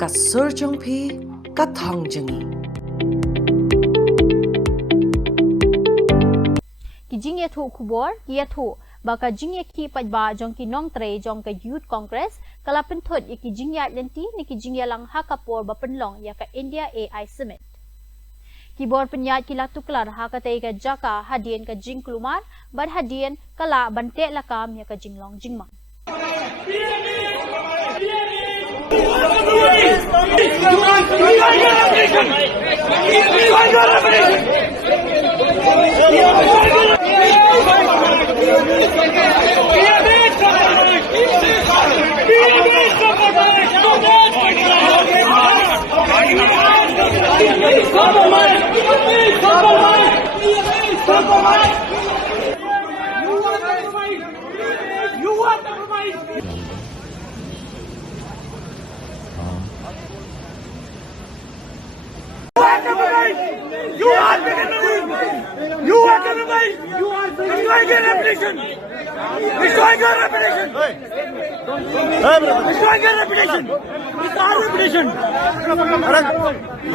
ka surjong phi ka thang jangi ki jingye thu khubor ki thu baka jingye ki pajba jong ki nong tre jong ka youth congress kala pinthot ki jingya lenti ni ki jingya lang hakapor ba penlong ya ka India AI Summit ki bor penyat ki latuklar ha ka te ka jaka hadien ka jing kluman bar hadien kala bante lakam ya ka jinglong jingmang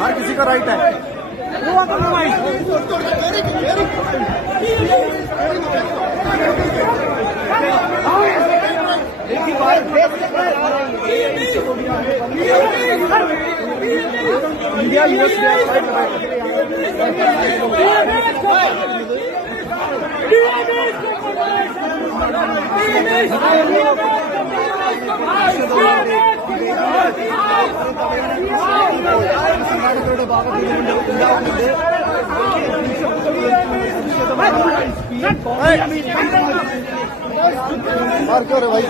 हर किसी का right है India मार क्यों रे भाई